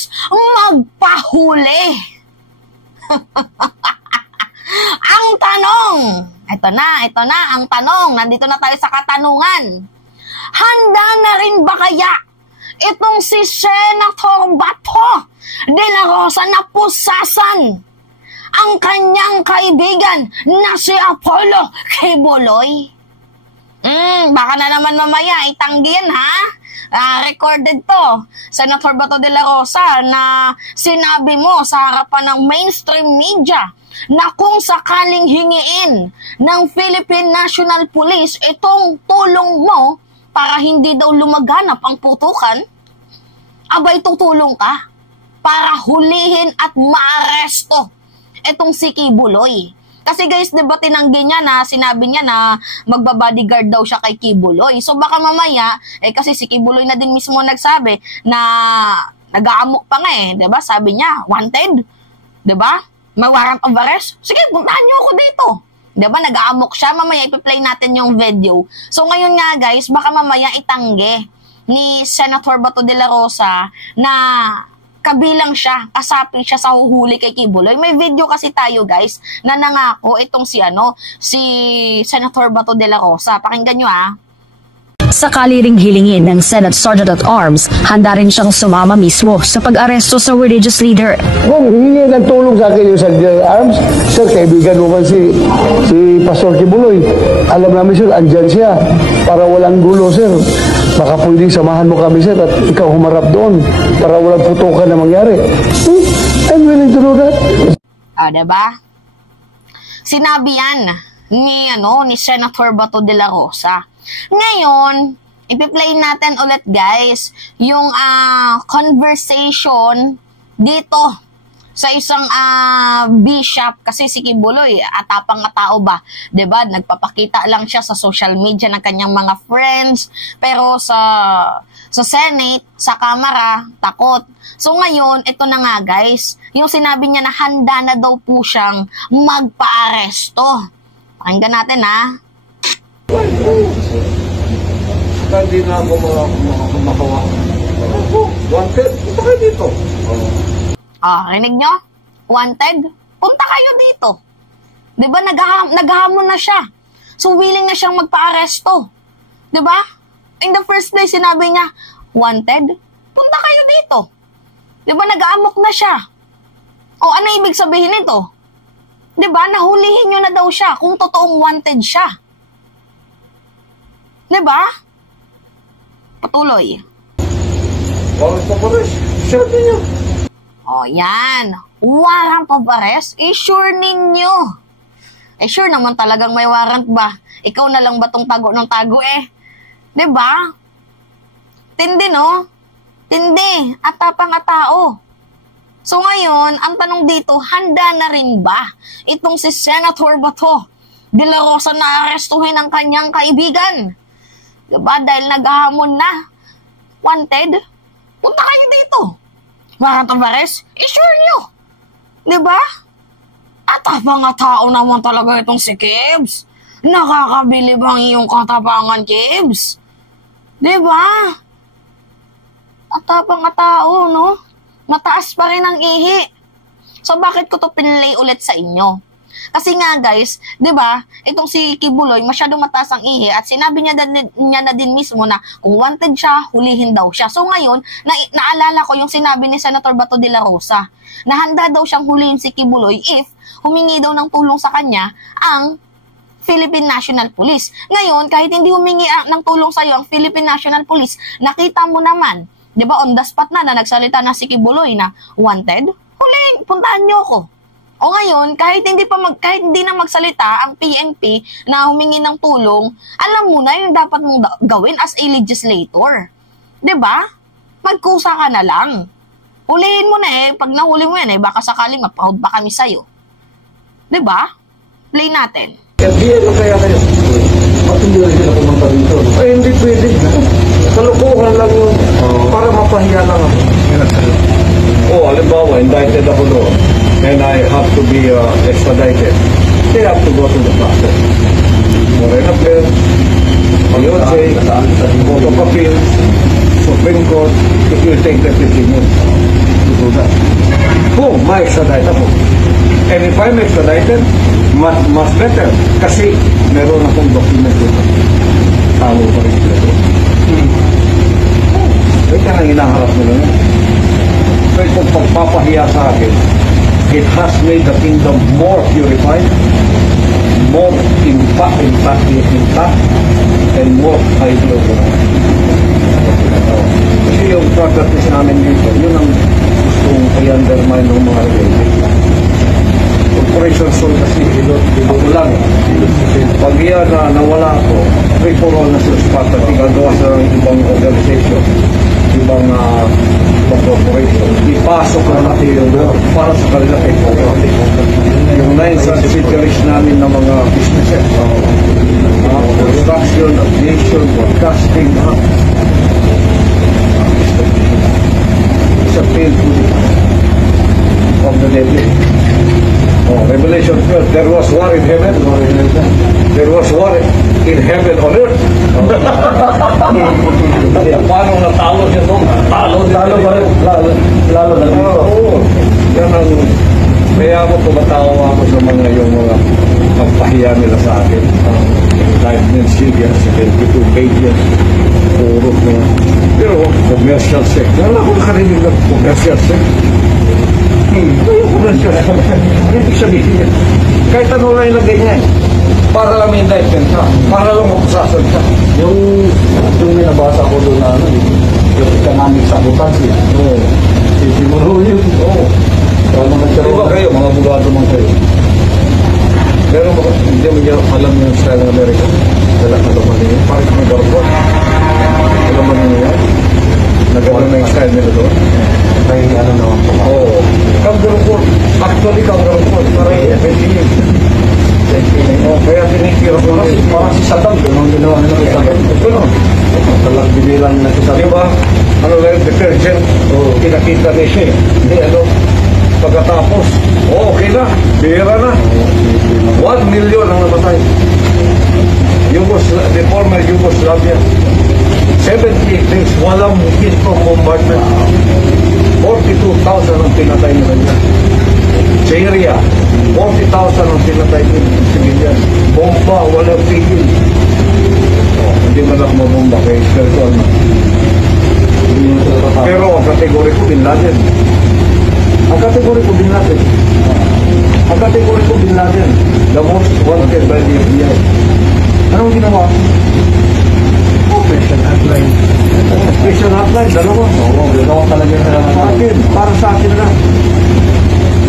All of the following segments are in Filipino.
pulis magpahuli. Ang tanong, ito na ang tanong, nandito na tayo sa katanungan. Handa na rin ba kaya itong si Senator Bato de la Rosa na pusasan ang kanyang kaibigan na si Apollo Kibuloy? Baka na naman mamaya itanggihan, ha? Recorded to, Senator Bato de la Rosa, na sinabi mo sa harapan ng mainstream media na kung sakaling hingiin ng Philippine National Police itong tulong mo para hindi daw lumaganap ang putukan, abay tutulong ka para hulihin at maaresto itong si Kibuloy. Kasi guys, diba tinanggi niya na sinabi niya na magbabodyguard daw siya kay Kibuloy. So baka mamaya, kasi si Kibuloy na din mismo nagsabi na nag-aamok pa nga diba? Sabi niya, wanted. Diba? May warrant of arrest. Sige, puntahan niyo ako dito. Diba? Nag-aamok siya. Mamaya ipi-play natin yung video. So ngayon nga guys, baka mamaya itanggi ni Senator Bato de la Rosa na kabilang siya, kasapi siya sa huhuli kay Kibuloy. May video kasi tayo guys na nangako itong si Senator Bato de la Rosa. Pakinggan nyo Sakali ring hilingin ng Senate Sergeant at Arms, handa rin siyang sumama mismo sa pag-aresto sa religious leader. Kung hihingi ng tulong sa akin yung Sergeant at Arms, sir, kaibigan mo man si Pastor Kibuloy. Alam namin sir, andyan siya para walang gulo sir. Baka pwedeng samahan mo kami sir at ikaw humarap doon para walang putukan na mangyari. I'm willing to do that. Diba? Sinabi yan ni Senator Bato de la Rosa. Ngayon, ipi-play natin ulit guys yung conversation dito sa isang bishop, kasi si Kibuloy atapang tao ba, 'di ba? Nagpapakita lang siya sa social media ng kanyang mga friends, pero sa Senate, sa Kamara, takot. So ngayon, ito na nga guys, yung sinabi niya na handa na daw po siyang magpa-aresto. Pakinggan natin Hindi na ako makawa. Wanted, punta kayo dito. Rinig nyo? Wanted? Punta kayo dito. Diba, naghahamon na siya. So, willing na siyang magpa-aresto. Diba? In the first place, sinabi niya, wanted? Punta kayo dito. Diba, nag-aamok na siya. O, ano ibig sabihin nito? Diba, nahulihin nyo na daw siya kung totoong wanted siya. Diba? Patuloy. Warrant of arrest. Sure ninyo. Yan. Warrant of arrest? Sure ninyo. Sure naman talagang may warrant ba? Ikaw na lang ba tong tago ng tago Diba? Tindi, no? Tindi. At tapang tao. So ngayon, ang tanong dito, handa na rin ba itong si Senator Bato de la Rosa na arestuhin ang kanyang kaibigan? Diba? Dahil naghahamon na. Wanted? Punta kayo dito. Warrant of arrest? Sure nyo. Diba? At tapang tao naman talaga itong si Kibs. Nakakabilib ang iyong katapangan, Kibs. Diba? At tapang tao, no? Mataas pa rin ang ihi. So, bakit ko to pinlay ulit sa inyo? Kasi nga guys, 'di ba? Itong si Kibuloy masyadong mataas ang ihi at sinabi niya na din mismo na kung wanted siya, hulihin daw siya. So ngayon, naalala ko yung sinabi ni Senator Bato de la Rosa na handa daw siyang hulihin si Kibuloy if humingi daw ng tulong sa kanya ang Philippine National Police. Ngayon, kahit hindi humingi ng tulong sa iyo ang Philippine National Police, nakita mo naman, 'di ba, on the spot na nagsalita na si Kibuloy na wanted, hulihin, puntahan niyo ako. O ngayon, kahit hindi na magsalita ang PNP na humingi ng tulong, alam mo na yung dapat mong gawin as a legislator. 'Di ba? Magkusa ka na lang. Hulihin mo na pag nahuli mo yan baka sakaling mapahod pa kami sa'yo. 'Di ba? Play natin. FBI na kaya kayo. Ba't hindi rin sila pumunta dito? Hindi pwede. Kalukuhan lang yun. Para mapahiya lang ako. Halimbawa, indicted ako doon. And I have to be extradited. They have to go through the process. Foreign Affairs, POJ, Court of Appeal, Supreme Court, it will take 15 years. do that. Kung ma-extradite ako. And if I'm extradited, mas better. Kasi meron akong document dito. Talo pa rin sila doon. Ito ang hinaharap nila yun. So itong pagpapahiya sa akin, it has made the kingdom more purified, more intact, and more ideal. Kasi yung practice namin dito, yun ang gustong i-undermine ng mga rebelde. Operation Sol kasi ako lang. Pag yan na nawala ako, free for all na sila Sparta, tigagawa sa ibang organization, ibang corporation. Ipasok na natin yung para sa kanila yung 9 subsidiaries namin ng mga businesses. Construction, aviation, broadcasting, it's a failed of the devil. Revelation 12, there was war in heaven. There was war in heaven on earth. Paano natalo siya doon? Talo ba rin? Lalo na dito. Oo. Yan ang, kaya ako tumatawa ako sa mga yung mga pagpahiya nila sa akin. Like Syria, 72 pages, puro na. Pero commercial sex. Wala ko nakarinig ng commercial sex. Ibig sabihin niya, kahit ano lang ilagay niya para lang may indictment siya, para lang makusasan siya. Yung minabasa ko doon na yung economic sabotage. Siguro yun. Diba kayo, mga abogado man kayo? Pero hindi mo niya alam yung style ng Amerika. Wala ka naman niya. Parang may gargot. Alam mo niya yan? Nagawa na yung style nila doon. May ano naman po. Oo. Kangaroo. Actually, kangaroo. Parang i-effective. Kaya tinikira ko na. Parang si Saddam, gano'n ginawa nila si Saddam. Gano'n. Talag binilang na si Saddam. Diba? Ano lang yung detergent? Pinakita niya siya. Hindi, ano? Pagkatapos, okay na. Bira na. 1 million ang namatay. The former Yugoslavia. 70 days, walang hit from bombardment. 42,000 ang pinatay nila niya. Syria, 40,000 ang pinatay nila civilian. Bomba, walang tigil. Hindi man ako mabomba kay spiritual na. Pero ang kategori ko, Bin Laden. Ang kategori ko, Bin Laden. Ang kategori ko, Bin Laden. The most wanted by the FBI. Anong ginawa? Operation Hotline. Operation Hotline, dalawa. Oo, ginawa talaga yung Sa akin, para sa akin lang.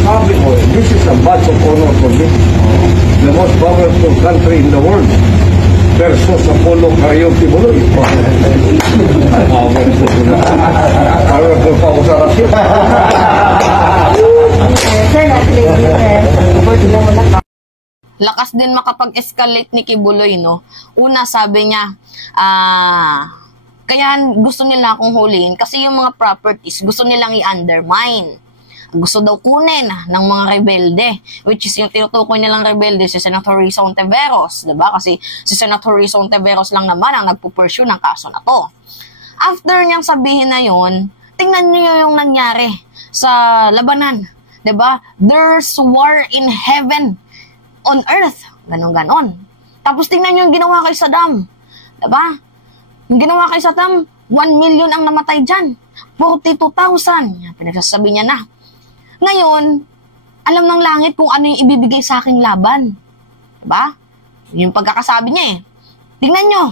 Sabi ko, this is a badge of honor for me. The most powerful country in the world versus Apollo Karayoke Buloy. Powerful pa ako sa Russia. Lakas din makapag-escalate ni Kibuloy, no? Una, sabi niya, kaya gusto nila akong huliin kasi yung mga properties gusto nilang i-undermine. Gusto daw kunin ng mga rebelde, which is yung tinutukoy nilang rebelde si Senator Risa Ontiveros, diba? Kasi si Senator Risa Ontiveros lang naman ang nagpupursue ng kaso na to. After niyang sabihin na yun, tingnan niyo yung nangyari sa labanan, diba? There's war in heaven on earth. Ganon-ganon. Tapos tingnan nyo yung ginawa kay Saddam. Diba? Yung ginawa kay Saddam, 1 million ang namatay dyan. 42,000. Pinagsasabi niya na. Ngayon, alam ng langit kung ano yung ibibigay sa aking laban. Diba? Yung pagkakasabi niya eh. Tingnan nyo.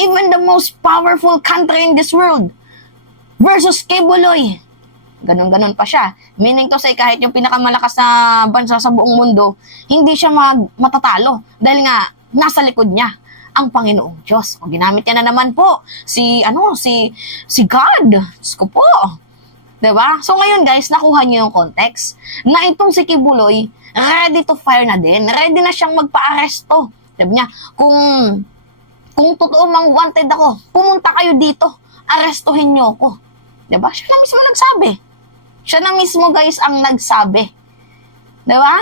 Even the most powerful country in this world versus Kibuloy. Ganon-ganon pa siya. Meaning to say, kahit yung pinakamalakas na bansa sa buong mundo, hindi siya matatalo. Dahil nga, nasa likod niya ang Panginoong Diyos. O ginamit niya na naman po si God. Diyos ko po. Diba? So ngayon guys, nakuha niyo yung context na itong si Kibuloy, ready to fire na din. Ready na siyang magpa-aresto. Sabi niya, kung totoo mang wanted ako, pumunta kayo dito. Arestuhin niyo ako. Diba? Siya na mismo nagsabi. Siya na mismo guys ang nagsabi. Diba?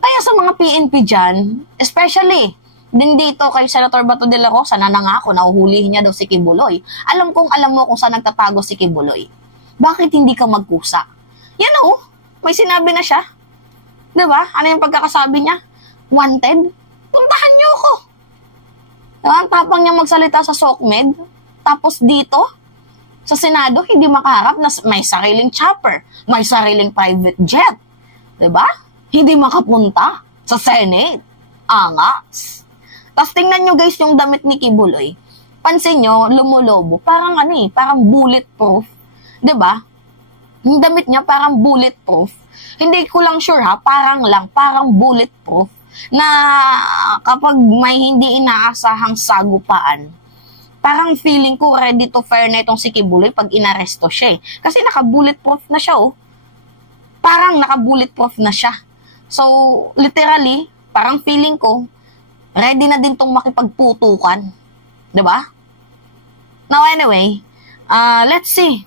Kaya sa mga PNP dyan, especially din dito kay Senator Bato de la Rosa, na nangako na uhulihin niya daw si Kibuloy. Alam mo kung saan nagtatago si Kibuloy. Bakit hindi ka magkusa? Yan o, may sinabi na siya. Diba? Ano yung pagkakasabi niya? Wanted? Puntahan niyo ako. Diba? Ang tapang niya magsalita sa SOCMED. Tapos dito, sa Senado, hindi makaharap na may sariling chopper, may sariling private jet. Diba? Hindi makapunta sa Senate. Angas. Tapos tingnan nyo guys yung damit ni Kibuloy. Pansin nyo, lumulobo. Parang parang bulletproof. Diba? Yung damit niya parang bulletproof. Hindi ko lang sure ha, parang bulletproof na kapag may hindi inaasahang sagupaan, parang feeling ko ready to fire na itong si Kibuloy pag inaresto siya eh. Kasi naka-bulletproof na siya oh. Parang naka-bulletproof na siya. So, literally, parang feeling ko, ready na din tong makipagputukan. Diba? Now anyway, let's see.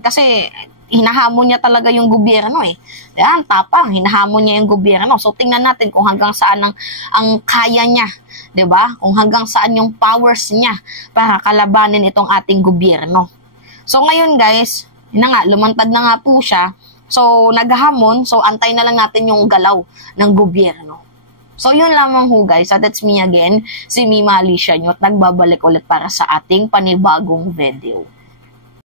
Kasi hinahamon niya talaga yung gobyerno eh. Yan, tapang, hinahamon niya yung gobyerno. So, tingnan natin kung hanggang saan ang kaya niya. 'Di ba? Kung hanggang saan yung powers niya para kalabanin itong ating gobyerno. So, ngayon guys, lumantad na nga po siya. So, naghahamon. So, antay na lang natin yung galaw ng gobyerno. So, yun lamang ho guys. So, that's me again, si Mima Alicia nyo at nagbabalik ulit para sa ating panibagong video.